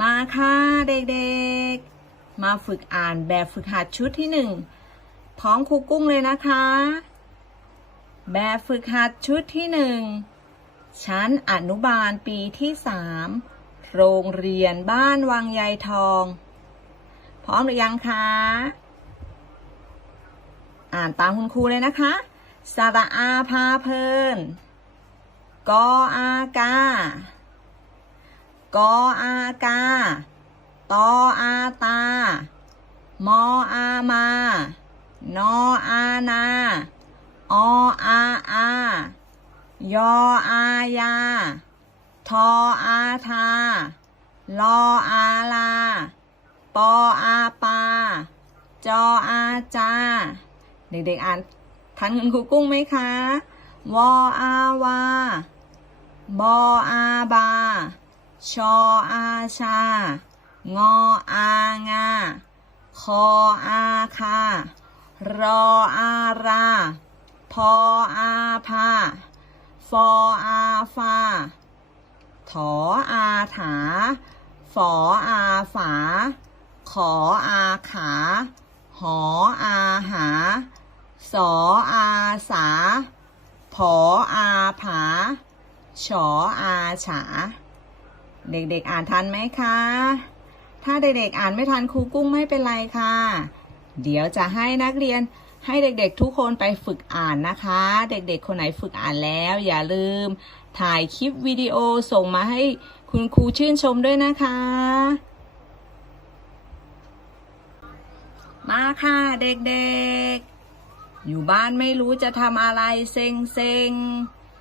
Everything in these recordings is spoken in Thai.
มาค่ะเด็กๆ มาฝึกอ่านแบบฝึกหัดชุดที่หนึ่งพร้อมครูกุ้งเลยนะคะ แบบฝึกหัดชุดที่หนึ่งชั้นอนุบาลปีที่สามโรงเรียนบ้านวังยายทอง พร้อมหรือยังคะอ่านตามคุณครูเลยนะคะสระอาพาเพลินกออากา กออากา ตออาตา มออามา นออานา ออาอา ยออายา ทออาทา ลออาลา ปออาปา จออาจา เด็กๆอ่านทันคุณครูกุ้งไหมคะ วออาวา บออาบา ชออาชา งออางา คออาคา รออารา พออาพาฟออาฟาถออาถา ฝออาฝา ขออาขา หออาหา สออาสา ผออาผาฉออาฉา เด็กๆอ่านทันไหมคะ ถ้าเด็กๆอ่านไม่ทันครูกุ้งไม่เป็นไรค่ะ เดี๋ยวจะให้นักเรียนให้เด็กๆทุกคนไปฝึกอ่านนะคะ เด็กๆ คนไหนฝึกอ่านแล้ว อย่าลืม ถ่ายคลิปวิดีโอส่งมาให้คุณครูชื่นชมด้วยนะคะ มาค่ะเด็กๆ อยู่บ้านไม่รู้จะทำอะไรเซ็งเซ็ง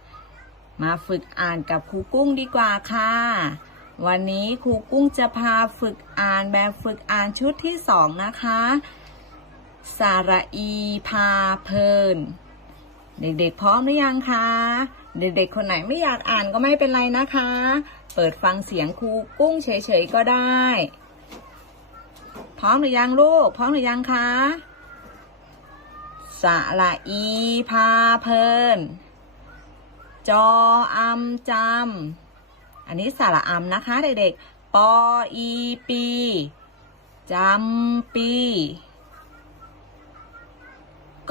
ๆมาฝึกอ่านกับครูกุ้งดีกว่าค่ะ วันนี้ครูกุ้งจะพาฝึกอ่านแบบฝึกอ่านชุดที่สองนะคะ สาระอีพาเพลิน เด็กๆพร้อมหรือยังคะ เด็กๆคนไหนไม่อยากอ่านก็ไม่เป็นไรนะคะ เปิดฟังเสียงครูกุ้งเฉยๆก็ได้ พร้อมหรือยังลูก พร้อมหรือยังคะสระอีพาเพลิน จออำจำ อันนี้สระอำนะคะเด็กๆ ปออีปีจำปี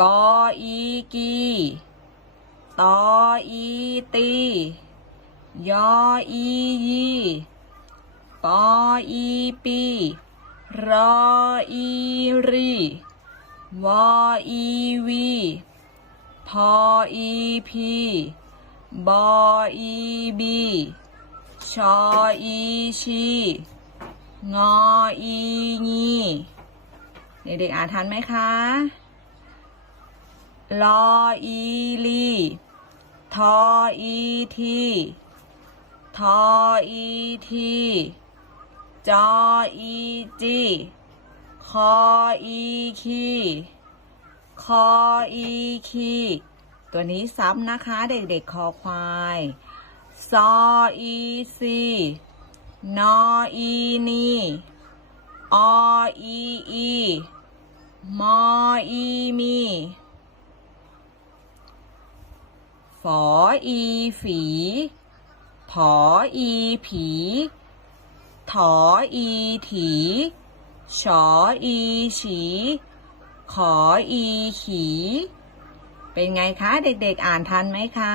กออีกีตออีตียออียีปออีปีรออีรีวออีวีพออีพีบออีบี ชออีชีงออีงีเด็กๆอ่านทันไหมคะลออีลีทออีทีทออีทีจออีจีคออีคีคออีคีตัวนี้ซ้ำนะคะเด็กๆคอควาย ซออีซีนออีนีออีอีมออีมีฝออีฝีผออีผีถออีถีฉออีฉีขออีขี เป็นไงคะ เด็กๆ อ่านทันไหมคะ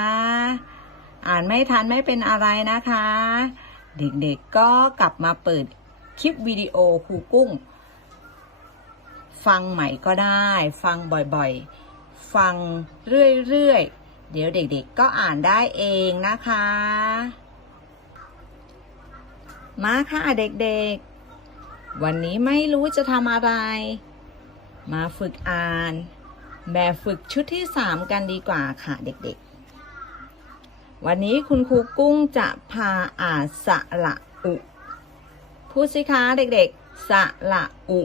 อ่านไม่ทันไม่เป็นอะไรนะคะ เด็กๆก็กลับมาเปิดคลิปวิดีโอครูกุ้ง ฟังใหม่ก็ได้ ฟังบ่อยๆ ฟังเรื่อยๆ เดี๋ยวเด็กๆก็อ่านได้เองนะคะ มาค่ะเด็กๆ วันนี้ไม่รู้จะทำอะไร มาฝึกอ่าน แบบฝึกชุดที่สามกันดีกว่าค่ะเด็กๆ วันนี้คุณครูกุ้งจะพาอ่านสระอุพูดสิคะเด็กๆสระอุ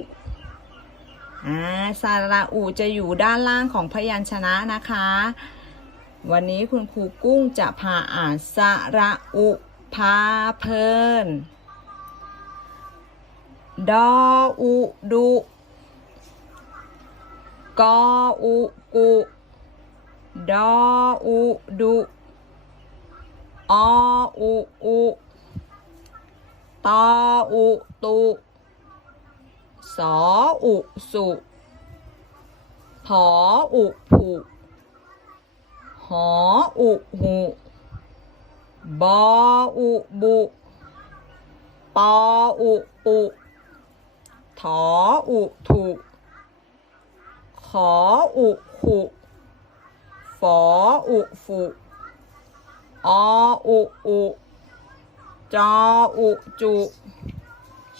อ่าสระอุจะอยู่ด้านล่างของพยัญชนะนะคะ วันนี้คุณครูกุ้งจะพาอ่านสระอุพาเพลินดออุดุกออุกุดออุดุ ออุอุตออุตุสออุสุถออุผุหออุหุบออุบุปออุปุถออุถุขออุขุฝออุฟุ ออุอุจออุจุ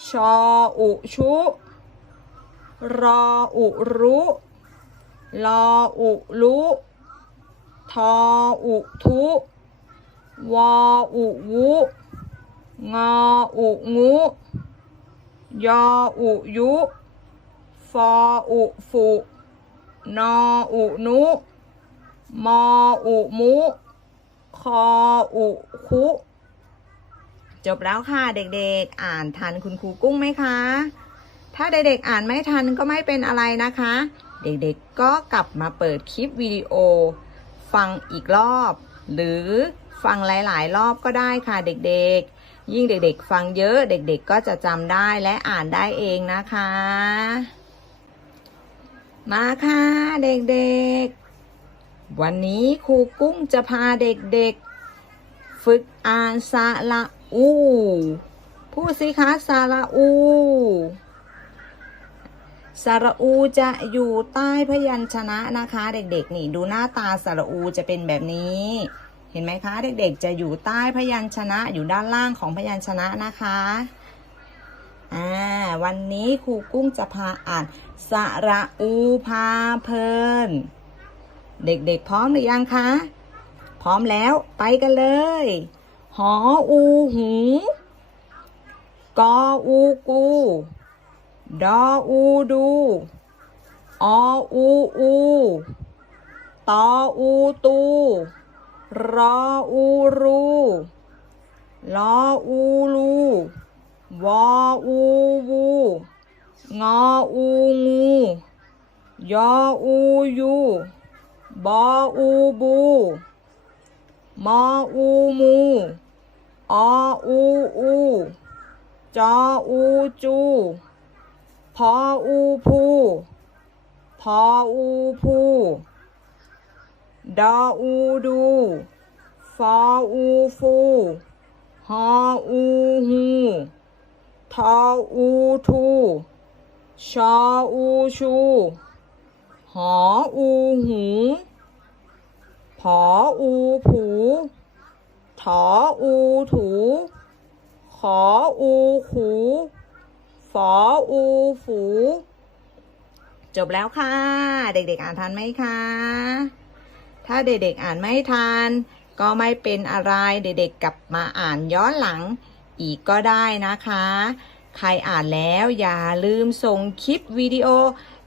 ชออุชุรออุรุลออุลุทออุทุวออุวุงออุงู ยออุยุฟออุฟุนออุนุมออุมุ คออุคุจบแล้วค่ะเด็กๆ อ่านทันคุณครูกุ้งไหมคะ ถ้าเด็กๆอ่านไม่ทันก็ไม่เป็นอะไรนะคะ เด็กๆก็กลับมาเปิดคลิปวิดีโอ ฟังอีกรอบ หรือฟังหลายๆ รอบก็ได้ค่ะเด็กๆ ยิ่งเด็กๆ ฟังเยอะเด็กๆ ก็จะจำได้และอ่านได้เองนะคะ มาค่ะเด็กๆ วันนี้ครูกุ้งจะพาเด็กๆ ฝึกอ่านสระอูพูดสิคะสระอูสระอูจะอยู่ใต้พยัญชนะนะคะ เด็กๆ นี่ดูหน้าตาสระอูจะเป็นแบบนี้ เห็นไหมคะ เด็กๆ จะอยู่ใต้พยัญชนะอยู่ด้านล่างของพยัญชนะนะคะอ่าวันนี้ครูกุ้งจะพาอ่านสระอูพาเพลิน เด็กๆพร้อมหรือยังคะ พร้อมแล้วไปกันเลย หออูหูกออูกูดออูดูออูอูตออูตูรออูรูลออูลูวออูวูงออูงูยออูยู บออูบู มออูมูออูอูจออูจู พออูพูพออูพูดออูดู ฟออูฟูฮออูฮูทออูทูชออูชู หออูหูผออูผูถออูถูขออูขูฝออูฝู จบแล้วค่ะ เด็กๆอ่านทันไหมคะ ถ้าเด็กๆอ่านไม่ทัน ก็ไม่เป็นอะไรเด็กๆกลับมาอ่านย้อนหลัง อีกก็ได้นะคะ ใครอ่านแล้วอย่าลืมส่งคลิปวิดีโอ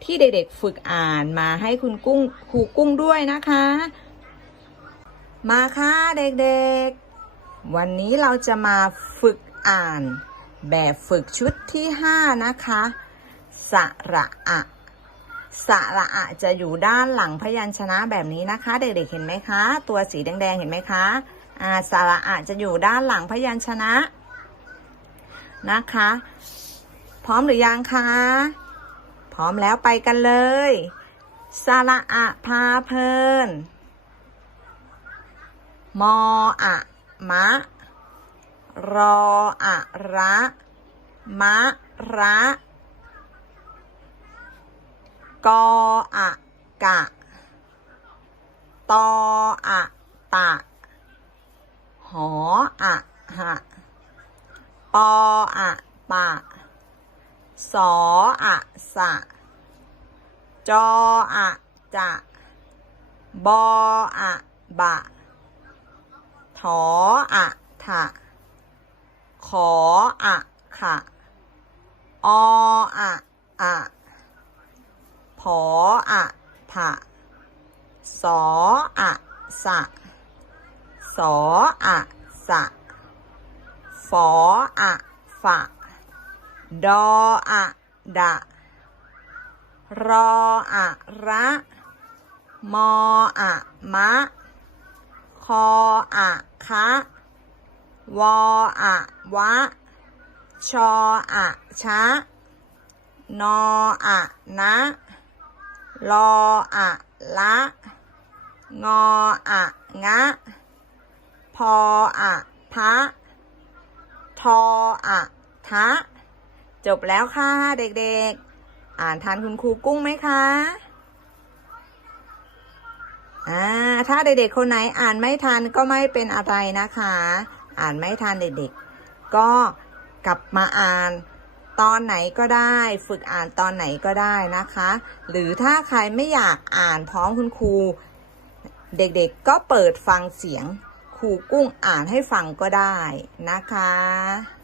ที่เด็กๆฝึกอ่านมาให้คุณกุ้งครูกุ้งด้วยนะคะ มาค่ะเด็กๆ วันนี้เราจะมาฝึกอ่าน แบบฝึกชุดที่ 5 นะคะสระอะสระอะจะอยู่ด้านหลังพยัญชนะแบบนี้นะคะ เด็กๆเห็นไหมคะ ตัวสีแดงๆเห็นไหมคะอ่าสระอะจะอยู่ด้านหลังพยัญชนะนะคะ พร้อมหรือยังคะ พร้อมแล้วไปกันเลยสระอะพาเพลิน มออะมะ รออะระ มะระ กออะกะ ตออะตะ หออะหะ ปออะปะ สออะสะ จออะจะ บออะบะ ถออะทะขออะขะออะอะผออะผะสออะสะสออะสะฝออะฝะดออะดะรออะระ มออะมะ คออะคะวออะวะ ชออะชะ นออะนะรออะละ งออะงะ พออะพะ ทออะทะ จบแล้วค่ะเด็กๆ อ่านทันคุณครูกุ้งไหมคะ อ่าถ้าเด็กๆคนไหนอ่านไม่ทันก็ไม่เป็นอะไรนะคะ อ่านไม่ทันเด็กๆ ก็กลับมาอ่านตอนไหนก็ได้ ฝึกอ่านตอนไหนก็ได้นะคะ หรือถ้าใครไม่อยากอ่านพร้อมคุณครู เด็กๆก็เปิดฟังเสียงครูกุ้งอ่านให้ฟังก็ได้นะคะ